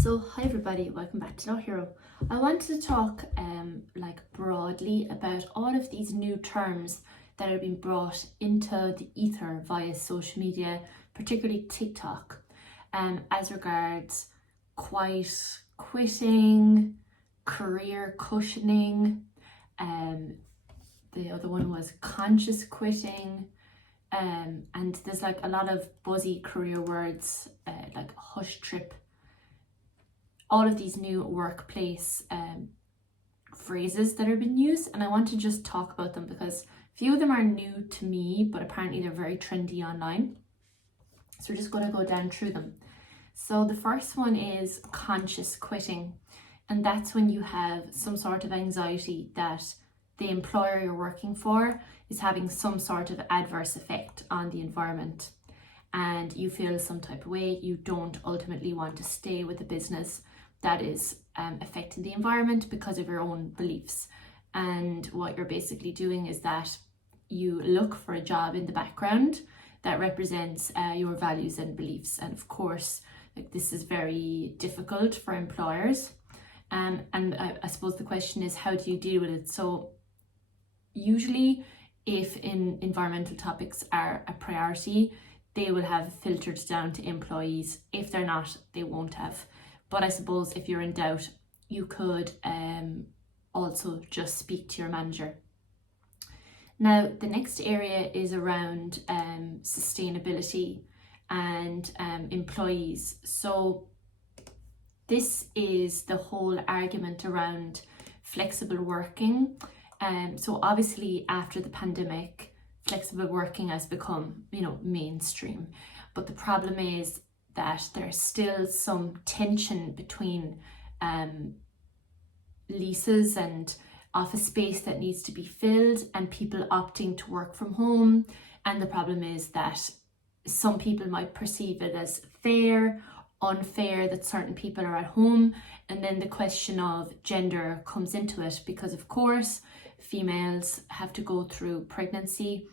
So hi everybody, welcome back to Not Hero. I wanted to talk broadly about all of these new terms that are being brought into the ether via social media, particularly TikTok, as regards quitting, career cushioning, the other one was conscious quitting, and there's like a lot of buzzy career words like hush trip, all of these new workplace phrases that are being used, and I want to just talk about them because a few of them are new to me, but apparently they're very trendy online. So we're just going to go down through them. So the first one is conscious quitting, and that's when you have some sort of anxiety that the employer you're working for is having some sort of adverse effect on the environment, and you feel some type of way. You don't ultimately want to stay with the business that is affecting the environment because of your own beliefs. And what you're basically doing is that you look for a job in the background that represents your values and beliefs. And of course, this is very difficult for employers. And I suppose the question is, how do you deal with it? So usually if environmental topics are a priority, they will have filtered down to employees. If they're not, they won't have. But I suppose if you're in doubt, you could also just speak to your manager. Now, the next area is around sustainability and employees. So this is the whole argument around flexible working. So obviously after the pandemic, flexible working has become, mainstream. But the problem is that there's still some tension between leases and office space that needs to be filled and people opting to work from home. And the problem is that some people might perceive it as fair, unfair that certain people are at home. And then the question of gender comes into it because, of course, females have to go through pregnancy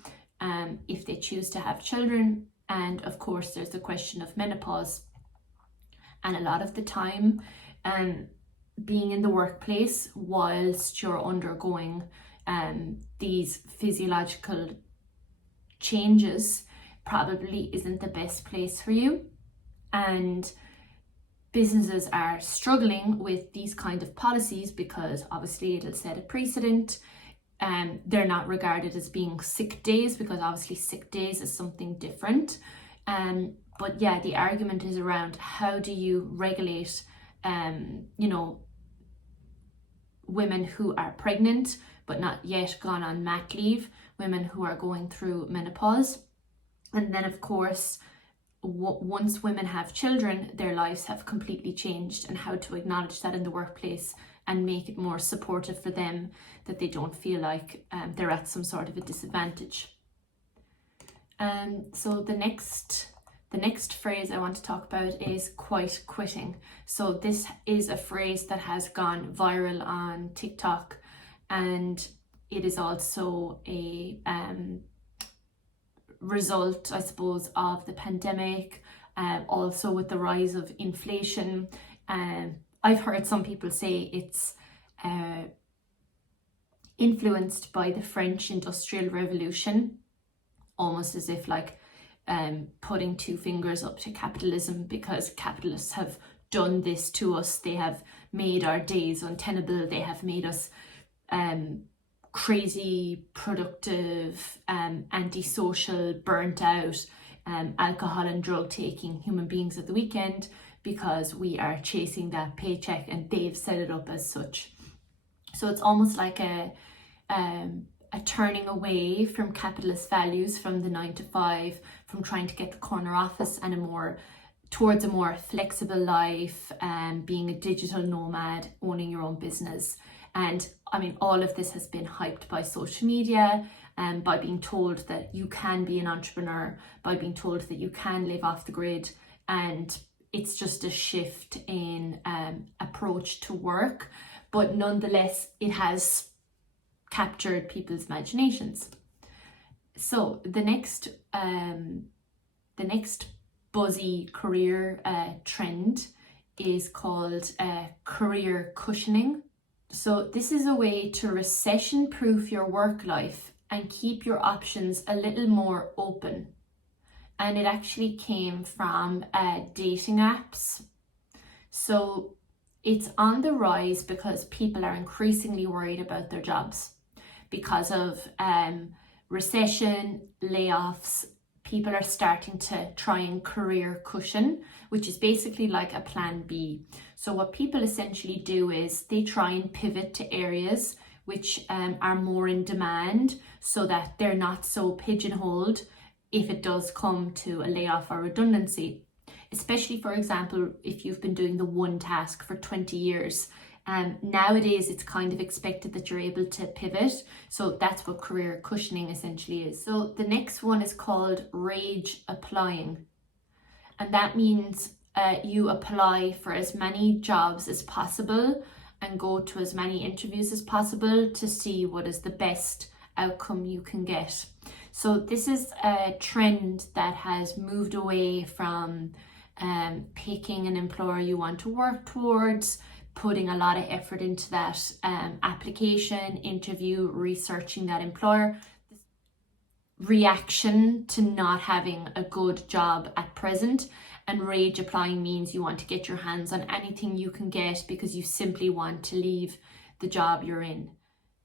if they choose to have children. And of course, there's the question of menopause. And a lot of the time, being in the workplace whilst you're undergoing these physiological changes probably isn't the best place for you. And businesses are struggling with these kind of policies because obviously it'll set a precedent. They're not regarded as being sick days because obviously sick days is something different. But yeah, the argument is around how do you regulate, women who are pregnant but not yet gone on mat leave, women who are going through menopause. And then of course, once women have children, their lives have completely changed, and how to acknowledge that in the workplace and make it more supportive for them, that they don't feel like they're at some sort of a disadvantage. So the next phrase I want to talk about is quiet quitting. So this is a phrase that has gone viral on TikTok, and it is also a result, I suppose, of the pandemic, also with the rise of inflation. I've heard some people say it's influenced by the French Industrial Revolution, almost as if putting two fingers up to capitalism, because capitalists have done this to us. They have made our days untenable. They have made us crazy, productive, antisocial, burnt out, alcohol and drug taking human beings at the weekend, because we are chasing that paycheck and they've set it up as such. So it's almost like a turning away from capitalist values, from the 9 to 5, from trying to get the corner office, and towards a more flexible life, being a digital nomad, owning your own business. And I mean, all of this has been hyped by social media, and by being told that you can be an entrepreneur, by being told that you can live off the grid. And it's just a shift in approach to work, but nonetheless, it has captured people's imaginations. So the next buzzy career trend is called career cushioning. So this is a way to recession-proof your work life and keep your options a little more open. And it actually came from dating apps. So it's on the rise because people are increasingly worried about their jobs because of recession, layoffs. People are starting to try and career cushion, which is basically like a plan B. So what people essentially do is they try and pivot to areas which are more in demand so that they're not so pigeonholed if it does come to a layoff or redundancy. Especially, for example, if you've been doing the one task for 20 years. Nowadays, it's kind of expected that you're able to pivot. So that's what career cushioning essentially is. So the next one is called rage applying. And that means you apply for as many jobs as possible and go to as many interviews as possible to see what is the best outcome you can get. So this is a trend that has moved away from picking an employer you want to work towards, putting a lot of effort into that application, interview, researching that employer. Reaction to not having a good job at present, and rage applying means you want to get your hands on anything you can get because you simply want to leave the job you're in.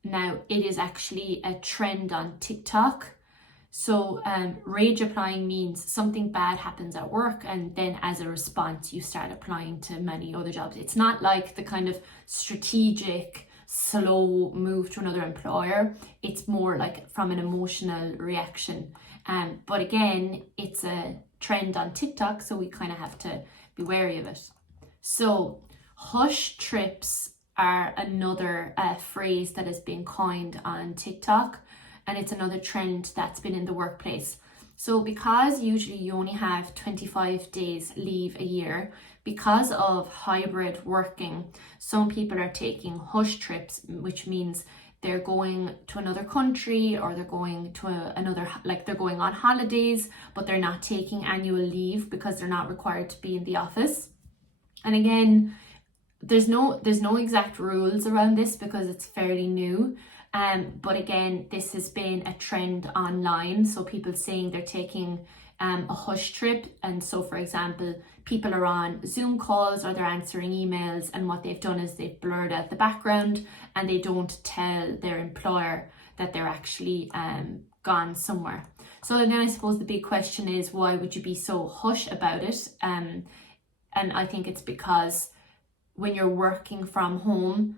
Now, it is actually a trend on TikTok. So rage applying means something bad happens at work and then as a response you start applying to many other jobs. It's not like the kind of strategic, slow move to another employer. It's more like from an emotional reaction. But again, it's a trend on TikTok, so we kind of have to be wary of it. So hush trips are another phrase that has been coined on TikTok. And it's another trend that's been in the workplace. So because usually you only have 25 days leave a year, because of hybrid working, some people are taking hush trips, which means they're going to another country or they're going to they're going on holidays, but they're not taking annual leave because they're not required to be in the office. And again, there's no exact rules around this because it's fairly new. But again, this has been a trend online. So people saying they're taking a hush trip. And so, for example, people are on Zoom calls or they're answering emails. And what they've done is they've blurred out the background and they don't tell their employer that they're actually gone somewhere. So then I suppose the big question is, why would you be so hush about it? And I think it's because when you're working from home,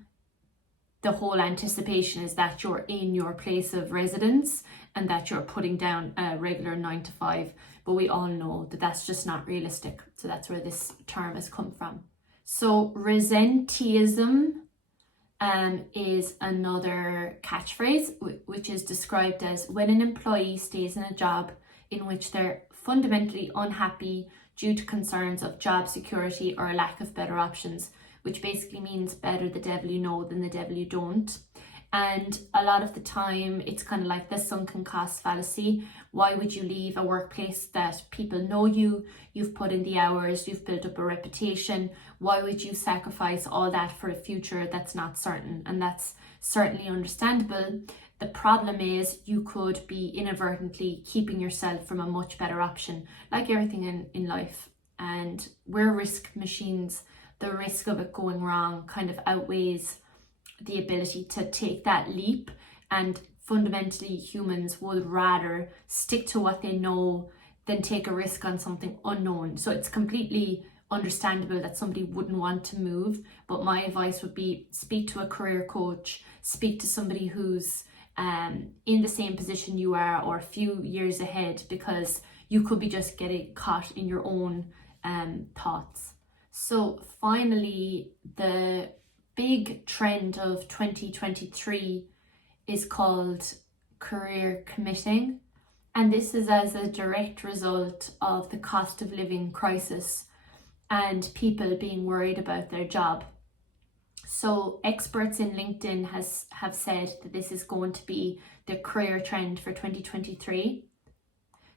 the whole anticipation is that you're in your place of residence and that you're putting down a regular 9 to 5. But we all know that that's just not realistic. So that's where this term has come from. So resenteeism is another catchphrase, which is described as when an employee stays in a job in which they're fundamentally unhappy due to concerns of job security or a lack of better options, which basically means better the devil you know than the devil you don't. And a lot of the time, it's kind of like the sunken cost fallacy. Why would you leave a workplace that people know you've put in the hours, you've built up a reputation? Why would you sacrifice all that for a future that's not certain? And that's certainly understandable. The problem is you could be inadvertently keeping yourself from a much better option, like everything in life. And we're risk machines. The risk of it going wrong kind of outweighs the ability to take that leap, and fundamentally humans would rather stick to what they know than take a risk on something unknown. So it's completely understandable that somebody wouldn't want to move, but my advice would be speak to a career coach, speak to somebody who's in the same position you are or a few years ahead, because you could be just getting caught in your own thoughts. So finally, the big trend of 2023 is called career committing. And this is as a direct result of the cost of living crisis and people being worried about their job. So experts in LinkedIn have said that this is going to be the career trend for 2023.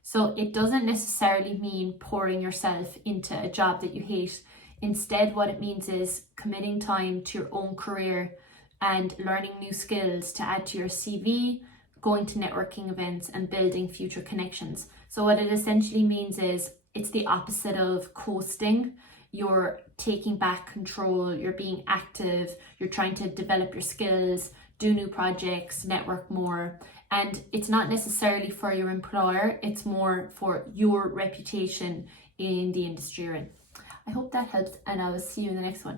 So it doesn't necessarily mean pouring yourself into a job that you hate. Instead, what it means is committing time to your own career and learning new skills to add to your CV, going to networking events and building future connections. So what it essentially means is it's the opposite of coasting. You're taking back control, you're being active, you're trying to develop your skills, do new projects, network more. And it's not necessarily for your employer, it's more for your reputation in the industry you're in. I hope that helps, and I will see you in the next one.